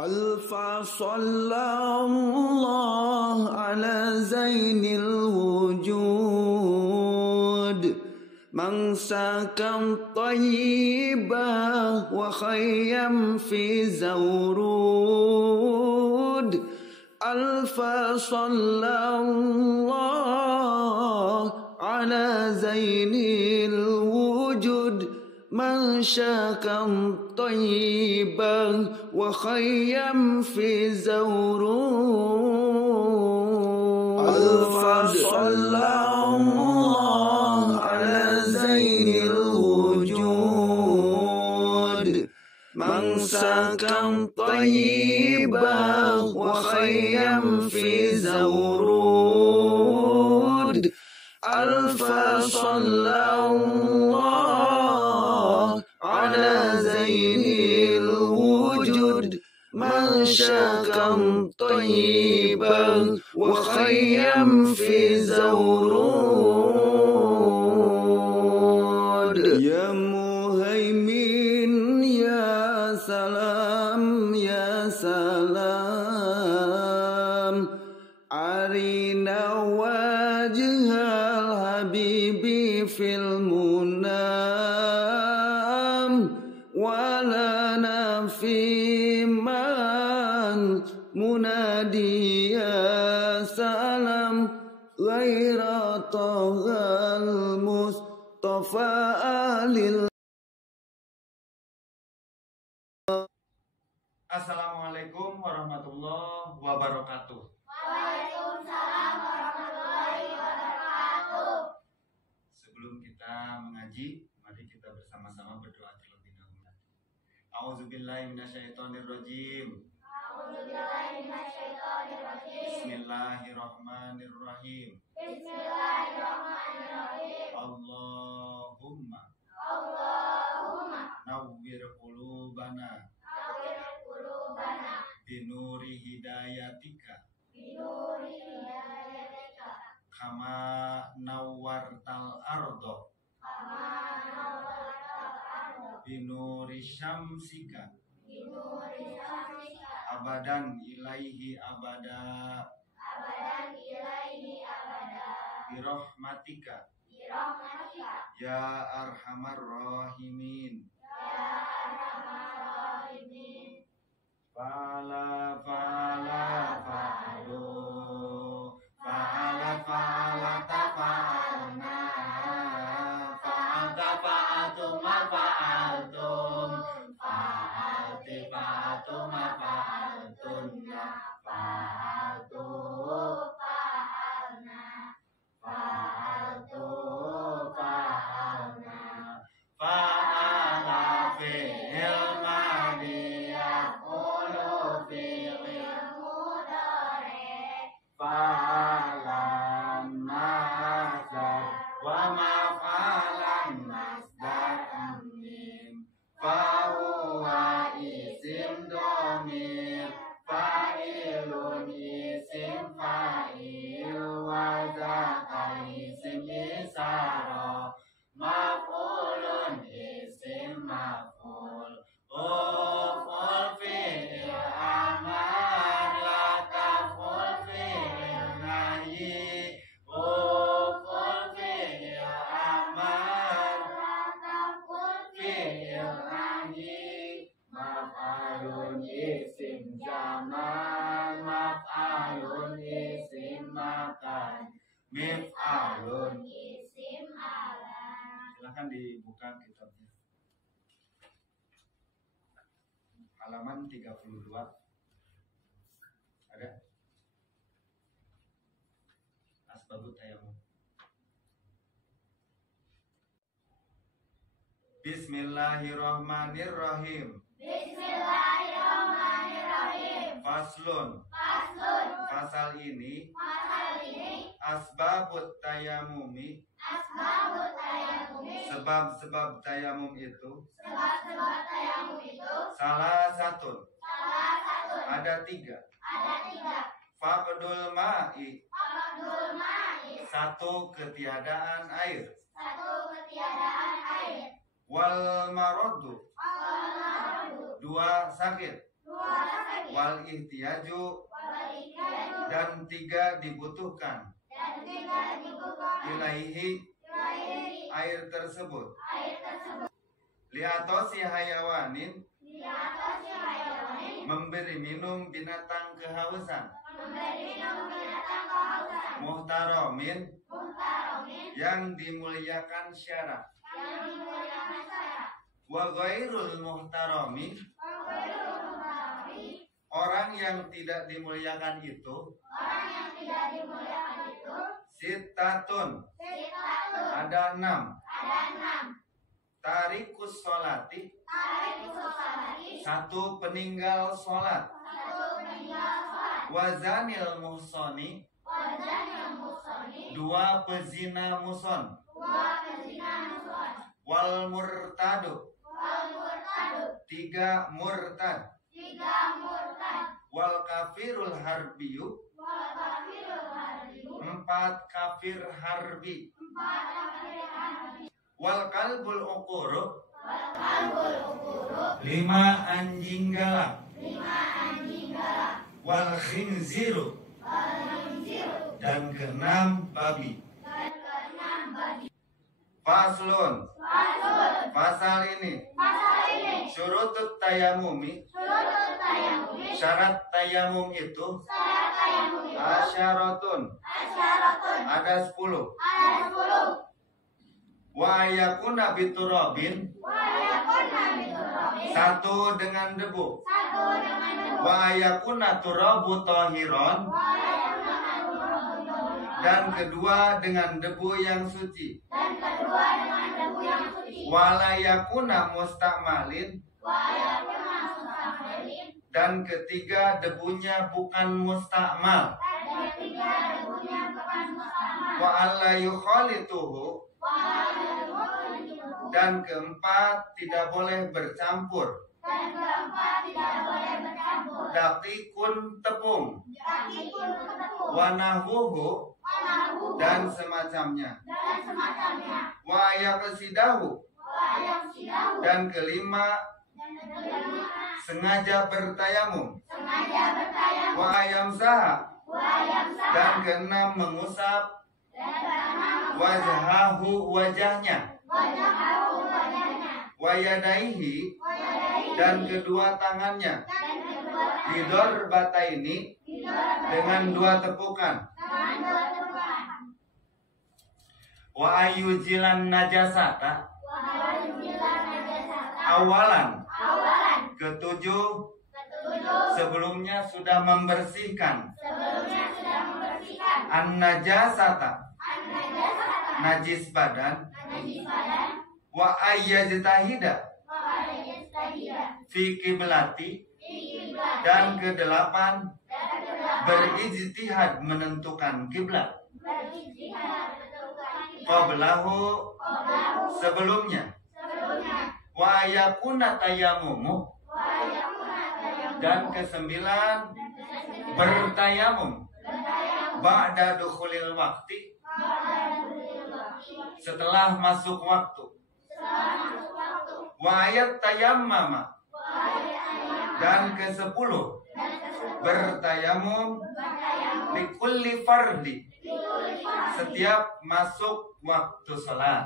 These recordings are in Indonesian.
Alfa sallallahu ala zainil wujud man sakam tayyibah wa khayyam fi zawrud. Alfa sallallahu ala zainil wujud man syakam tayyiban wa khayyam fi zawrud. Alfa sallallahu ala zainil wujud man syakam tayyiban wa khayyam fi zawrud. Alfa sallallahu ala zainil wujud man syakam tayyiban wa khayyam fi zawrud. Ya muhaimin ya salam ya salam arina wajhal habibi fil munam walana fi man munadiya salam ghaira taghal mustafa alil. Assalamualaikum warahmatullahi wabarakatuh. Waalaikumsalam warahmatullahi wabarakatuh. Sebelum kita mengaji, mari kita bersama-sama berdoa terlebih dahulu. A'udzubillahi minasyaitonirrajim. Bismillahirrahmanirrahim. Bismillahirrahmanirrahim. Allahumma nawwir qulubana binuri hidayatika kama nawwartal ardo binuri syamsika abadan ilaihi abada birahmatika ya arhamar rahimin. Fa'ala fa'alu fa'ala tafa'alna fa'alta fa'atum fa'altum fa'alti fa'atum fa'altunna fa'altu fa'alna fa'altu fa'alna fa'ala fi'il fa'alan masdar wa maf'alan masdar amim fahuwa isim domir fa'ilun isim fa'il wa zaka isim isara maf'ulun isim maf'ul uf'ul fi'il amar la taf'ul fi'il nahyi uf'ul fi'il amar la taf'ul fi'il nahyi maf'alun isim zaman maf'alun isim makan mif'alun isim alam. Silakan dibuka kitabnya. Halaman 32. Ada? Asbabut tayammum. Bismillahirrahmanirrahim. Bismillahirrahmanirrahim. Faslun. Pasal ini asbabut tayammumi. Sebab-sebab tayamum itu salah satu. Ada tiga. Faqdul ma'i. Satu, ketiadaan air. Wal marodu. Dua, sakit. wal ihtiyaju, dan 3 dibutuhkan, ilaihi, air tersebut, liatosi hayawanin, memberi minum binatang kehausan, muhtaromin, yang dimuliakan syara, wa ghairul muhtaromi, orang yang tidak dimuliakan itu, sitatun, ada 6, tarikus sholati, 1 peninggal sholat, wazanil muhsoni, 2 pezina muson, wal murtadu, 3 murtad, wal kafirul harbiyu, 4 kafir harbi, wal kalbul ukuru, 5 anjing galak, wal khinziru, dan 6 babi. Faslun, pasal ini, syurutut tayamumi, syarat tayamum itu, asyaratun, ada 10. Wa yakuna biturabin, 1 dengan debu, wa yakuna turabu tahiron, dan kedua dengan debu yang suci, wala yakuna mustakmalin, dan ketiga debunya bukan mustakmal, wa alla yukhalituhu, dan keempat tidak boleh bercampur, dakikun tepung, wanahuhu, dan semacamnya, wa yaqsidahu, dan kelima sengaja bertayamum, wa yamsah, dan keenam mengusap, wajhahu, wajahnya, wa yadaihi, dan kedua tangannya, bidor bataini, dengan 2 tepukan, wa ayujilan najasata, awalan, ketujuh, sebelumnya sudah membersihkan, an najasata, najis badan, wa ayyajtahida, fi kiblati, dan ke-8 berijtihad menentukan kiblat, qablahu, sebelumnya, wa yakuna tayamumu, dan ke-9 bertayamum, ba'da dukhulil waktu, setelah masuk waktu, wa ayat tayammama, dan ke-10 bertayamum, likulli fardi, setiap masuk waktu salat.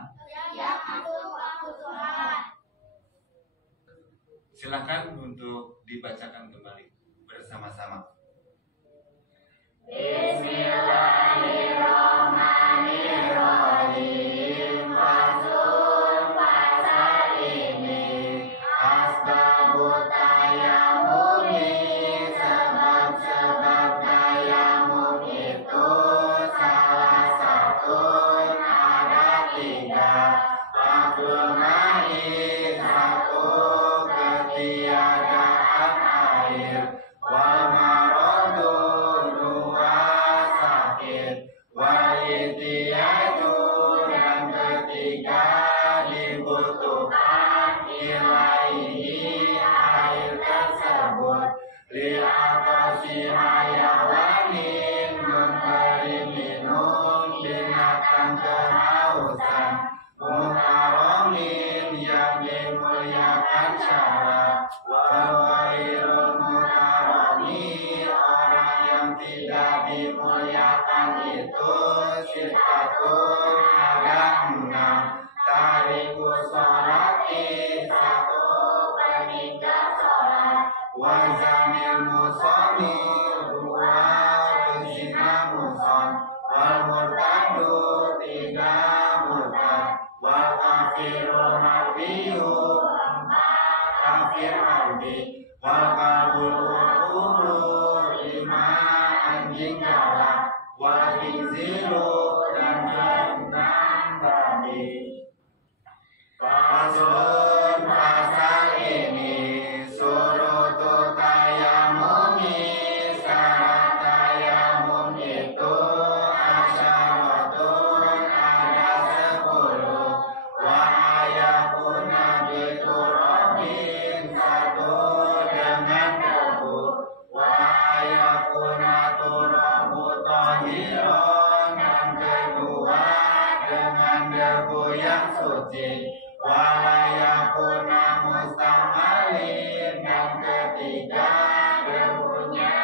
Silakan untuk dibacakan kembali bersama-sama. Bismillahirrahmanirrahim. Fasul pasal ini, asbabut tayamumi, sebab-sebab tayamum itu salah satu ada 3. Fakul ma'i, 1 ketiadaan air, wal maradu, 2 muliakan itu sifatun ada 6. Tariku sholati 1 peninggal sholat. Wazanil musoni 2 berzina muson. Wal murtadu 3 murtad. Wal kafirul harbiyu 4 kafir harbi. Wal kalbul ukulu 5 anjing galak. Wal khinziru dan 6 babi. Faslun pasal ini surutu tayamumi. Syarat tayamum itu asyaratun ada 10. Wa ayakuna biturabin 1 dengan debu. Wa ayakuna turabu tahiron yang kedua dengan debu yang suci. Walayakuna mustamalin yang ketiga debunya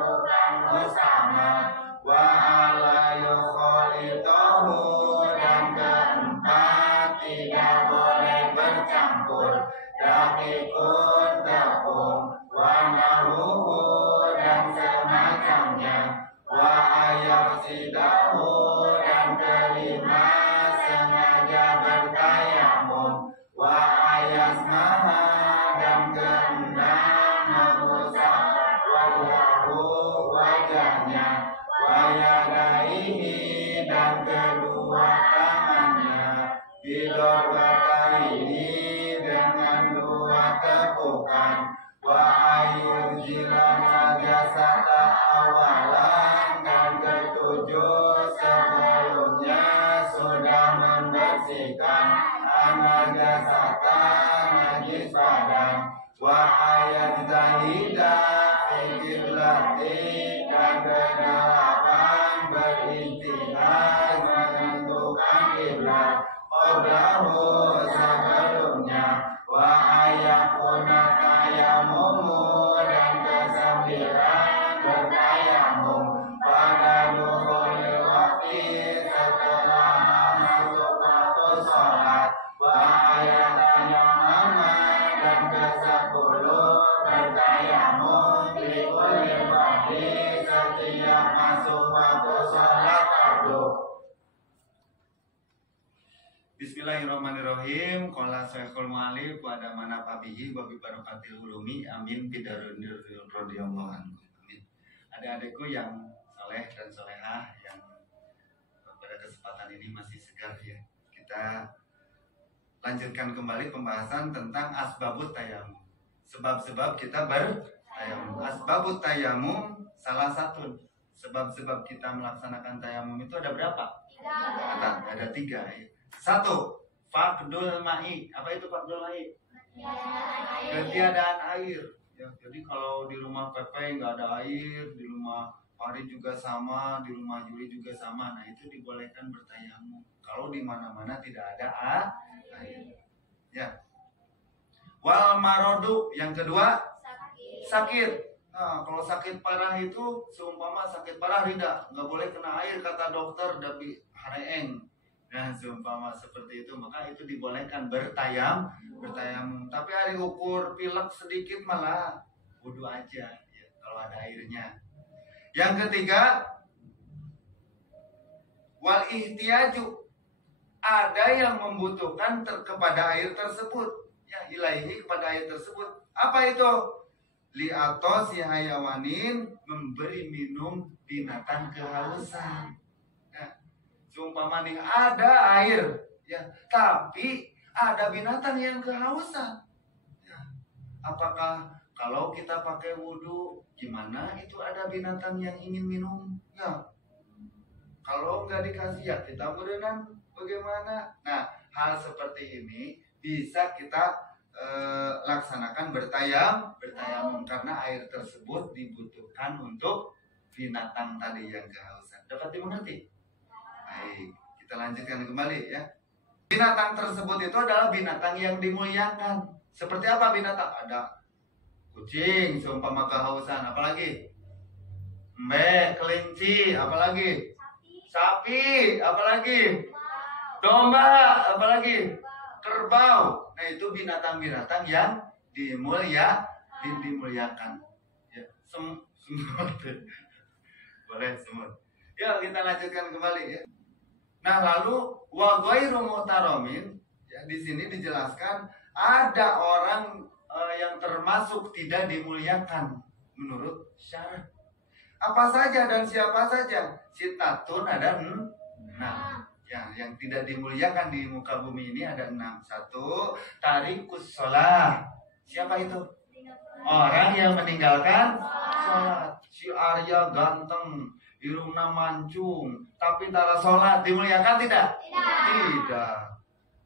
bukan mustamal. Wa ala yukholitohu dan keempat tidak boleh bercampur. Dakikun tepung. Wa nahuhu dan semacamnya. Wa ayaksidahu dan kelima sengaja bertayamum. Wa ayasmaha dan keenam mengusap wajhahu wajahnya. Wa yadaihi dan kedua tangannya. Bidorbataihi dengan 2 tepukan. Wa ayurzila najasata awalan dan ketujuh sebelumnya sudah membersihkan najasata najis badan. Wa ayat zahida fikiblati dan kedelapan beristihad menentukan kiblat. Qoblahu sebelumnya. Wa ayakuna tayamumu dan kesembilan bertayamum. Pada dukhulil waktu setelah masuk waktu sholat. Wa ayat tayamama dan ke-10 bertayamum likulil waktu setiap masuk waktu sholat fardu. Bismillahirrahmanirrahim. Qala Syekhul Mu'allif wa ada mana pabihi wa bi barakatil ulumi amin bidarunir radhiyallahu anhu. Amin. Adik-adikku yang saleh dan salehah yang pada kesempatan ini masih segar ya. Kita lanjutkan kembali pembahasan tentang asbabut tayamum. Sebab-sebab kita bertayamum. Asbabut tayamum salah satu sebab-sebab kita melaksanakan tayamum itu ada berapa? Ada 3 ya. 1. Faqdul ma'i. Apa itu faqdul ma'i? Ketiadaan air. Ya, jadi kalau di rumah Pepe nggak ada air, di rumah Pari juga sama, di rumah Juli juga sama. Nah itu dibolehkan bertayamum. Kalau di mana-mana tidak ada air. Ya. Wal marodu yang kedua sakit. Nah, kalau sakit parah itu seumpama sakit parah tidak boleh kena air kata dokter tapi hareeng. Nah, seumpama seperti itu maka itu dibolehkan bertayamum. Tapi hari ukur pilek sedikit malah wudu aja ya, kalau ada airnya. Yang ketiga wal ihtiyaju, ada yang membutuhkan kepada air tersebut ya, ilaihi kepada air tersebut. Apa itu? Li'atos hayawanin, memberi minum binatang kehausan. Seumpama nih ada air ya, tapi ada binatang yang kehausan ya. Apakah kalau kita pakai wudhu gimana itu ada binatang yang ingin minum ya? Kalau nggak dikasih ya kita berenang bagaimana? Nah hal seperti ini bisa kita laksanakan bertayamum karena air tersebut dibutuhkan untuk binatang tadi yang kehausan. Dapat dimengerti? Baik, kita lanjutkan kembali ya. Binatang tersebut itu adalah binatang yang dimuliakan. Seperti apa binatang? Ada kucing, seumpama kehausan. Apalagi? Embe, kelinci, apalagi? Sapi, apalagi? Domba, apalagi? Kerbau. Nah, itu binatang-binatang yang dimuliakan. Ya, semut. Boleh semut. Ya, kita lanjutkan kembali ya. Nah, lalu wa ghairu muhtaramin, ya, di sini dijelaskan ada orang yang termasuk tidak dimuliakan menurut syariat. Apa saja dan siapa saja? Sitatun ada 6. Ya, yang tidak dimuliakan di muka bumi ini ada 6. 1, tarikus sholat. Siapa itu? Orang yang meninggalkan sholat. Si Arya ganteng, irungna mancung, tapi tara sholat, dimuliakan tidak? Tidak.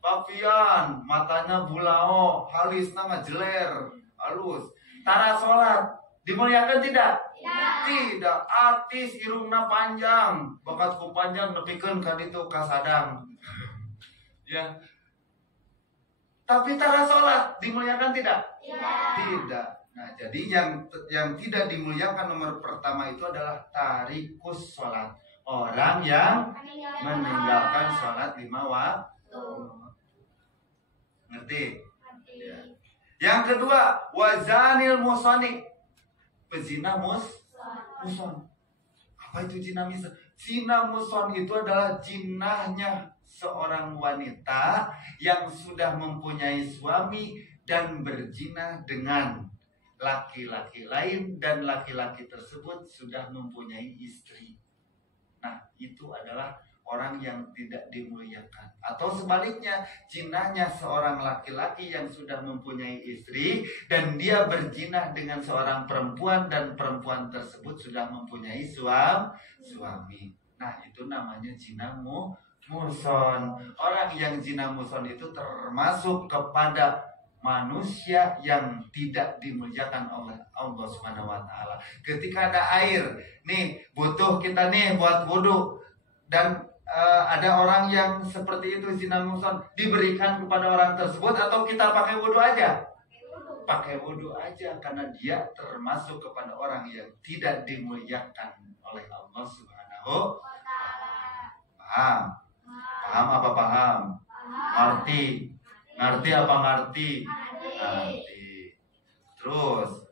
Papian, matanya bulao, halis nama jeler, halus. Tara sholat, dimuliakan tidak? Tidak. Artis irungna panjang, bakatku panjang nepikeun ka ditu kasadang. Ya. Tapi tara sholat, dimuliakan tidak? Tidak. Nah, jadi yang tidak dimuliakan nomor pertama itu adalah tarikus sholat. Orang yang meninggalkan sholat 5 waktu. Ngerti? Ya. Yang kedua, wazanil musoni. Pezina muson. Apa itu zina muson? Zina muson itu adalah jinahnya seorang wanita yang sudah mempunyai suami dan berzina dengan laki-laki lain dan laki-laki tersebut sudah mempunyai istri. Nah, itu adalah orang yang tidak dimuliakan. Atau sebaliknya, jinahnya seorang laki-laki yang sudah mempunyai istri dan dia berzina dengan seorang perempuan dan perempuan tersebut sudah mempunyai suami. Nah, itu namanya zina muson. Orang yang zina muson itu termasuk kepada manusia yang tidak dimuliakan oleh Allah Subhanahu wa taala. Ketika ada air, nih butuh kita nih buat wudhu, dan ada orang yang seperti itu zina muson, diberikan kepada orang tersebut atau kita pakai wudhu aja? Pakai wudhu aja, karena dia termasuk kepada orang yang tidak dimuliakan oleh Allah Subhanahu wa taala. Paham apa paham? Ngerti? Ngerti apa ngerti? Ngerti. Terus.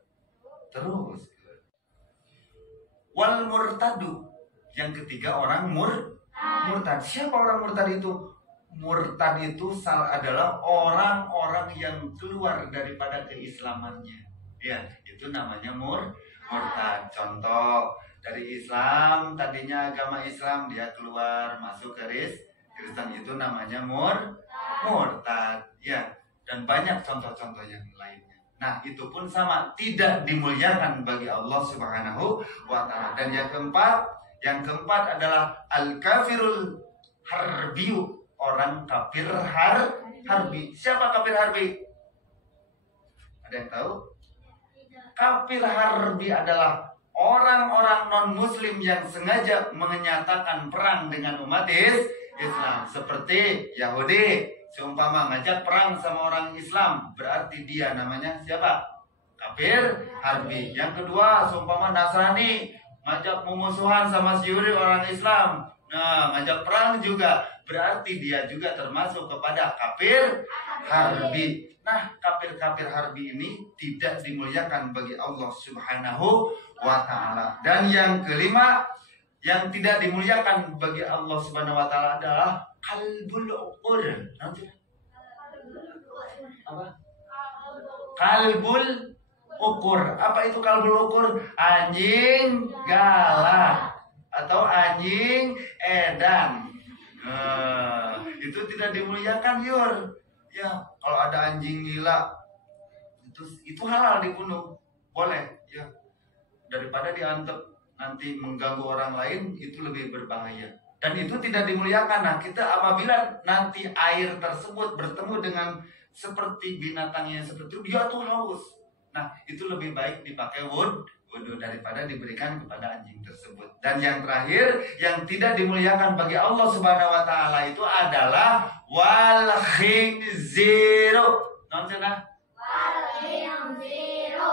Wal murtadu. Yang ketiga orang murtad. Siapa orang murtad itu? Murtad itu adalah orang-orang yang keluar daripada keislamannya. Ya, itu namanya murtad. Contoh, dari Islam, tadinya agama Islam, dia keluar masuk ke Kristen, itu namanya murtad. Ya, dan banyak contoh-contoh yang lainnya. Nah, itu pun sama, tidak dimuliakan bagi Allah Subhanahu wa taala. Dan yang keempat adalah al-kafirul harbiyu, orang kafir harbi. Siapa kafir harbi? Ada yang tahu? Kafir harbi adalah orang-orang non-muslim yang sengaja menyatakan perang dengan umat Islam. Seperti Yahudi, seumpama ngajak perang sama orang Islam, berarti dia namanya siapa? Kafir harbi. Yang kedua, seumpama Nasrani ngajak memusuhan sama Syuri orang Islam, nah ngajak perang juga, berarti dia juga termasuk kepada kafir harbi. Nah, kafir harbi ini tidak dimuliakan bagi Allah Subhanahu wa taala. Dan yang kelima, yang tidak dimuliakan bagi Allah Subhanahu wa taala adalah qalbul uqur. Apa? Qalbul ukur. Apa itu kalbul ukur? Anjing galak atau anjing edan. Itu tidak dimuliakan, Yur. Ya, kalau ada anjing gila itu halal dibunuh. Boleh, ya. Daripada diantep nanti mengganggu orang lain, itu lebih berbahaya. Dan itu tidak dimuliakan. Nah, kita apabila nanti air tersebut bertemu dengan seperti binatangnya seperti itu, dia tuh haus. Nah, itu lebih baik dipakai wudhu daripada diberikan kepada anjing tersebut. Dan yang terakhir, yang tidak dimuliakan bagi Allah Subhanahu wa taala itu adalah wal khinziru. Non cenah? Wal khinziru.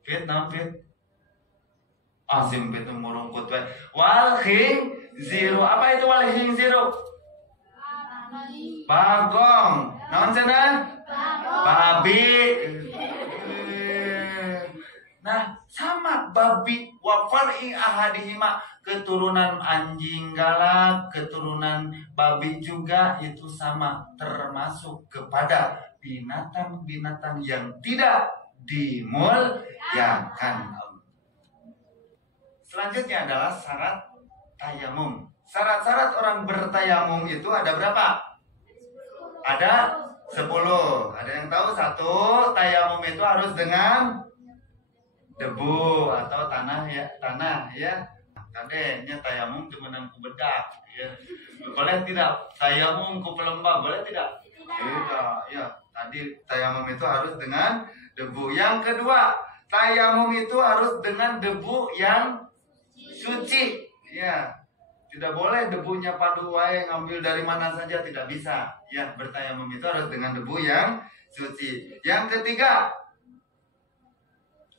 Fit non fit? Asim itu murungkut we. Wal khinziru. Apa itu wal khinziru? Bagong. Naon cenah? Babi. Nah, sama babi wa far'i ahadihima, keturunan anjing galak, keturunan babi juga itu sama, termasuk kepada binatang-binatang yang tidak dimuliakan. Selanjutnya adalah syarat tayamum. Syarat-syarat orang bertayamum itu ada berapa? Ada 10. Ada yang tahu? 1, tayamum itu harus dengan debu atau tanah ya. Kadenya tayamum cuma ku bedak ya. Boleh tidak tayamum ku pelembab? Boleh tidak? Tidak. Ya, tadi tayamum itu harus dengan debu. Yang kedua, tayamum itu harus dengan debu yang suci. Ya. Tidak boleh debunya padu wae ngambil dari mana saja, tidak bisa. Ya, bertayamum itu harus dengan debu yang suci. Yang ketiga,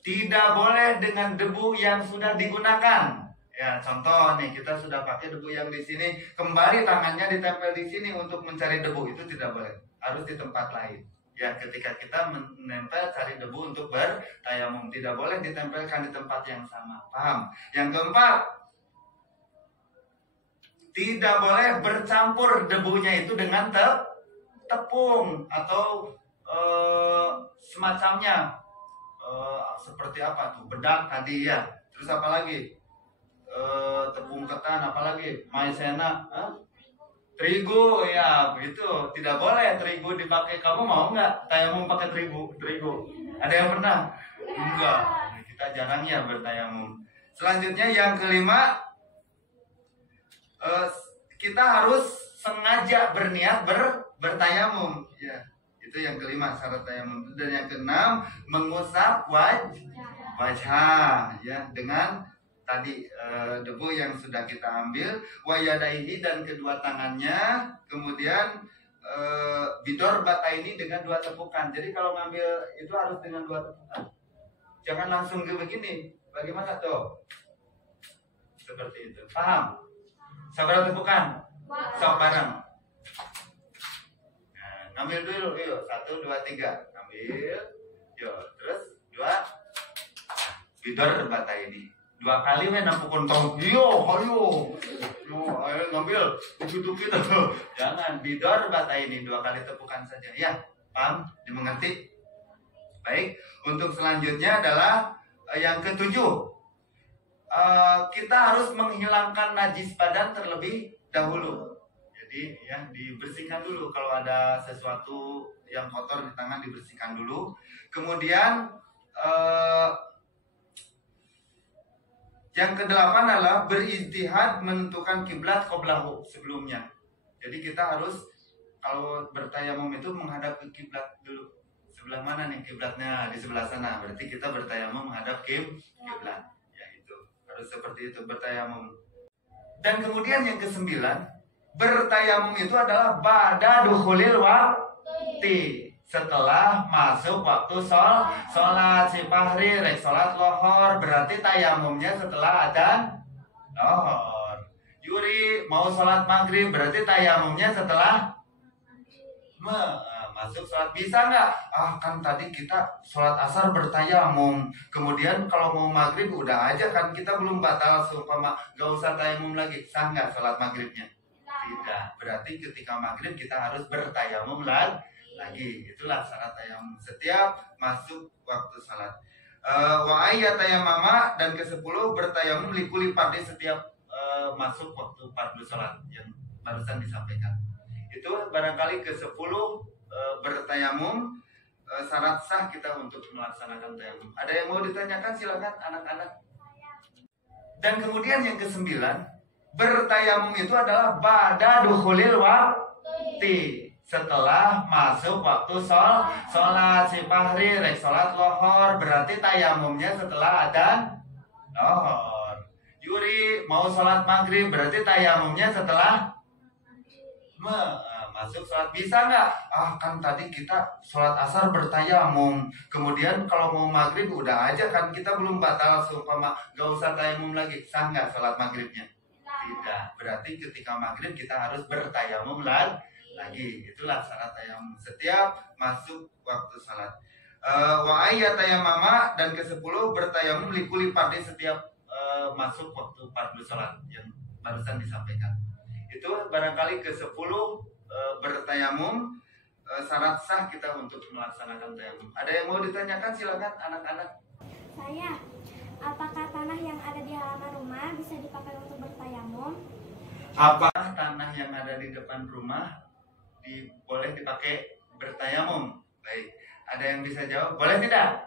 tidak boleh dengan debu yang sudah digunakan. Ya, contoh nih, kita sudah pakai debu yang di sini, kembali tangannya ditempel di sini untuk mencari debu, itu tidak boleh. Harus di tempat lain. Ya, ketika kita menempel cari debu untuk bertayamum, tidak boleh ditempelkan di tempat yang sama. Paham? Yang keempat, tidak boleh bercampur debunya itu dengan tepung atau semacamnya. Seperti apa tuh? Bedak tadi ya. Terus apa lagi? Tepung ketan, apa lagi? Maizena, terigu ya, begitu. Tidak boleh terigu dipakai. Kamu mau nggak tayamum pakai terigu? Ada yang pernah? Enggak. Kita jarang ya bertayamum. Selanjutnya yang kelima, kita harus sengaja berniat bertayamum. Ya. Itu yang kelima syarat tayamum. Dan yang keenam, mengusap wajah ya dengan tadi debu yang sudah kita ambil, wayadaihi dan kedua tangannya, kemudian bidor bataini dengan 2 tepukan. Jadi kalau ngambil itu harus dengan 2 tepukan. Jangan langsung begini. Bagaimana tuh? Seperti itu. Paham? Sabar tepukan. Sok bareng. Ambil dulu, yuk. 1, 2, 3. Ambil. Yuk, terus 2. Bidor bata ini. 2 kali we nampukun tong. Yo, ayo. Yo, ayo ngambil. Tukit-tukit. Jangan bidor bata ini 2 kali tepukan saja. Ya, paham? Dimengerti? Baik, untuk selanjutnya adalah yang ketujuh. Kita harus menghilangkan najis badan terlebih dahulu. Jadi ya dibersihkan dulu, kalau ada sesuatu yang kotor di tangan dibersihkan dulu. Kemudian yang kedelapan adalah berijtihad menentukan kiblat qoblahu sebelumnya. Jadi kita harus kalau bertayamum itu menghadap ke kiblat dulu. Sebelah mana nih kiblatnya? Di sebelah sana. Berarti kita bertayamum menghadap kiblat. Ya itu harus seperti itu bertayamum. Dan kemudian yang kesembilan, bertayamum itu adalah ba'da dukhulil waqti, setelah masuk waktu sholat si fahri, rek sholat lohor, berarti tayamumnya setelah adzan lohor. Yuri mau sholat maghrib, berarti tayamumnya setelah masuk sholat. Bisa nggak? Kan tadi kita sholat asar bertayamum, kemudian kalau mau maghrib udah aja kan, kita belum batal seumpama gak usah tayamum lagi. Sah nggak sholat maghribnya? Tidak. Berarti ketika maghrib kita harus bertayamum lagi. Itulah syarat tayamum setiap masuk waktu salat. Wa ayyatayamama, dan ke-10 bertayamum likuli fardhi, setiap masuk waktu fardu salat yang barusan disampaikan. Itu barangkali ke-10 bertayamum, syarat sah kita untuk melaksanakan tayamum. Ada yang mau ditanyakan? Silakan anak-anak. Dan kemudian yang ke-9, bertayamum itu adalah ba'da dukhulil waqti, setelah masuk waktu sholat si fahri, rek sholat lohor, berarti tayamumnya setelah adzan lohor. Yuri mau sholat maghrib, berarti tayamumnya setelah masuk sholat bisa nggak? Kan tadi kita sholat asar bertayamum, kemudian kalau mau maghrib udah aja kan kita belum batal seumpama gak usah tayamum lagi, sah nggak sholat maghribnya? Tidak. Berarti ketika maghrib kita harus bertayamum lagi. Itulah syarat tayamum setiap masuk waktu sholat. Wa ayyatayamama, dan ke-10 bertayamum likuli fardhi setiap masuk waktu fardu sholat yang barusan disampaikan. Itu barangkali ke-10 bertayamum, syarat sah kita untuk melaksanakan tayamum. Ada yang mau ditanyakan? Silakan anak-anak. Saya, apakah tanah yang ada di halaman rumah bisa dipakai untuk bertayamum? Apakah tanah yang ada di depan rumah boleh dipakai bertayamum? Baik, ada yang bisa jawab? Boleh tidak?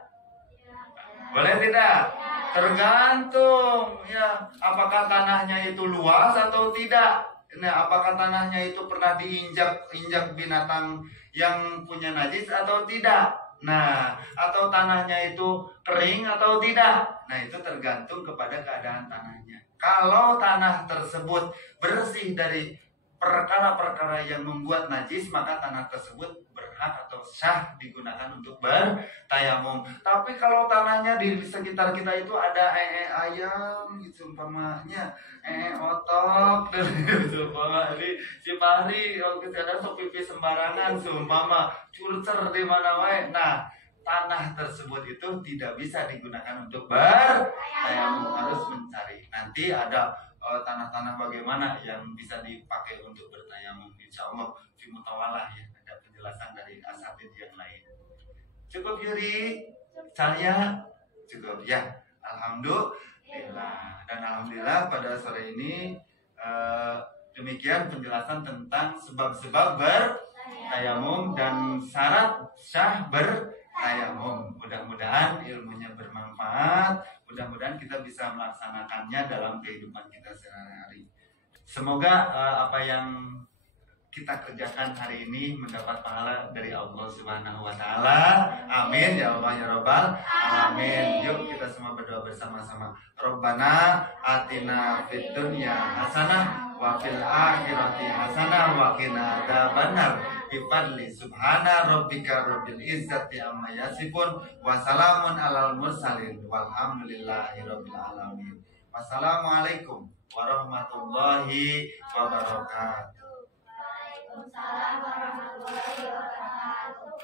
Boleh tidak? Tergantung ya, apakah tanahnya itu luas atau tidak. Nah, apakah tanahnya itu pernah diinjak binatang yang punya najis atau tidak? Nah, atau tanahnya itu kering atau tidak? Nah, itu tergantung kepada keadaan tanahnya. Kalau tanah tersebut bersih dari perkara-perkara yang membuat najis, maka tanah tersebut berhak atau sah digunakan untuk bertayamum. Tapi kalau tanahnya di sekitar kita itu ada ayam gitu umpamanya, otok dan umpama di Cipari waktu itu ada pipi sembarangan seumpama curcer di mana wae. Nah, tanah tersebut itu tidak bisa digunakan untuk bertayamum, harus mencari. Nanti ada tanah-tanah bagaimana yang bisa dipakai untuk bertayamum, insya Allah fi mutawalah ya, ada penjelasan dari asatidz yang lain. Cukup Yuri? Saya cukup ya. Alhamdulillah. Dan alhamdulillah pada sore ini demikian penjelasan tentang sebab-sebab bertayamum dan syarat sah bertayamum. Mudah-mudahan ilmunya bermanfaat. Mudah-mudahan kita bisa melaksanakannya dalam kehidupan kita sehari-hari. Semoga apa yang kita kerjakan hari ini mendapat pahala dari Allah Subhanahu wa taala. Amin ya Allah ya Rabbal alamin. Yuk kita semua berdoa bersama-sama. Rabbana atina fid dunya hasanah wa fil akhirati hasanah wa qina adzabannar. Bifadli subhana rabbika rabbil izzati amma yasifun wa salamun alal mursalin walhamdulillahi rabbil alamin. Wassalamualaikum warahmatullahi wabarakatuh. Waalaikumsalam warahmatullahi wabarakatuh.